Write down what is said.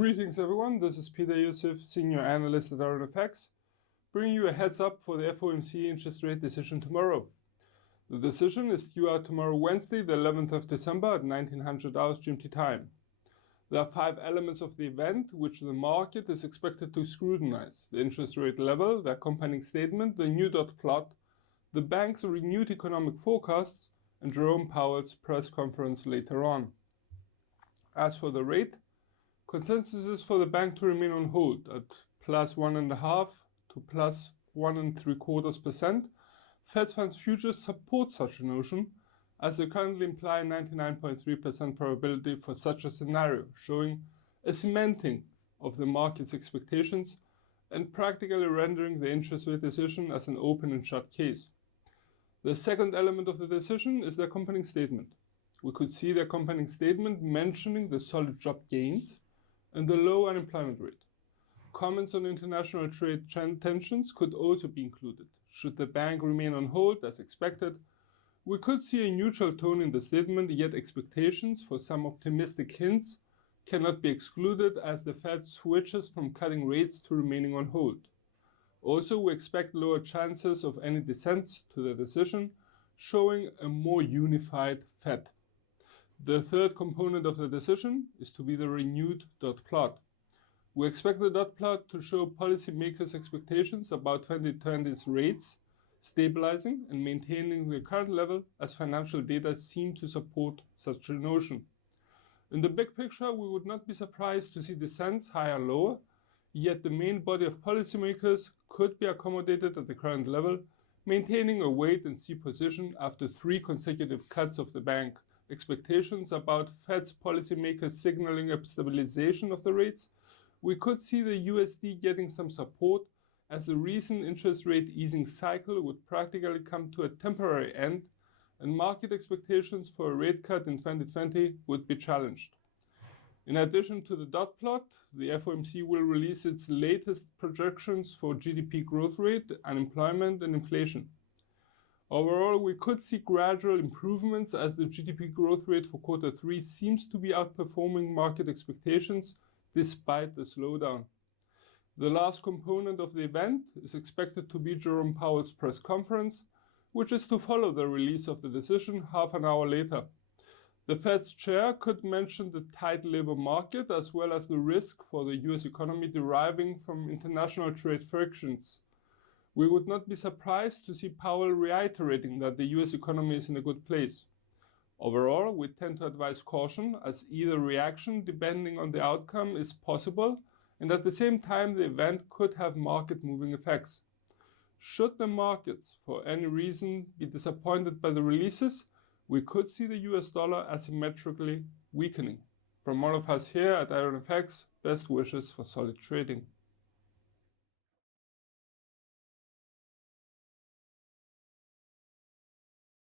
Greetings everyone, this is Peter Yusuf, Senior Analyst at IronFX, bringing you a heads up for the FOMC interest rate decision tomorrow. The decision is due out tomorrow Wednesday, the 11th of December at 1900 hours GMT time. There are 5 elements of the event which the market is expected to scrutinize: the interest rate level, the accompanying statement, the new dot plot, the bank's renewed economic forecasts, and Jerome Powell's press conference later on. As for the rate, consensus is for the bank to remain on hold at plus 1.5 to plus 1.75%. Fed funds futures support such a notion, as they currently imply 99.3% probability for such a scenario, showing a cementing of the market's expectations and practically rendering the interest rate decision as an open and shut case. The second element of the decision is the accompanying statement. We could see the accompanying statement mentioning the solid job gains and the low unemployment rate. Comments on international trade tensions could also be included. Should the bank remain on hold as expected, we could see a neutral tone in the statement, yet expectations for some optimistic hints cannot be excluded as the Fed switches from cutting rates to remaining on hold. Also, we expect lower chances of any dissents to the decision, showing a more unified Fed. The third component of the decision is to be the renewed dot plot. We expect the dot plot to show policymakers' expectations about 2020's rates stabilizing and maintaining the current level, as financial data seem to support such a notion. In the big picture, we would not be surprised to see dissents higher or lower, yet the main body of policymakers could be accommodated at the current level, maintaining a wait-and-see position after 3 consecutive cuts of the bank. Expectations about Fed's policymakers signaling a stabilization of the rates, we could see the USD getting some support, as the recent interest rate easing cycle would practically come to a temporary end and market expectations for a rate cut in 2020 would be challenged. In addition to the dot plot, the FOMC will release its latest projections for GDP growth rate, unemployment, and inflation. Overall, we could see gradual improvements as the GDP growth rate for Q3 seems to be outperforming market expectations despite the slowdown. The last component of the event is expected to be Jerome Powell's press conference, which is to follow the release of the decision half an hour later. The Fed's chair could mention the tight labor market as well as the risk for the US economy deriving from international trade frictions. We would not be surprised to see Powell reiterating that the US economy is in a good place. Overall, we tend to advise caution, as either reaction, depending on the outcome, is possible, and at the same time the event could have market-moving effects. Should the markets, for any reason, be disappointed by the releases, we could see the US dollar asymmetrically weakening. From all of us here at IronFX, best wishes for solid trading.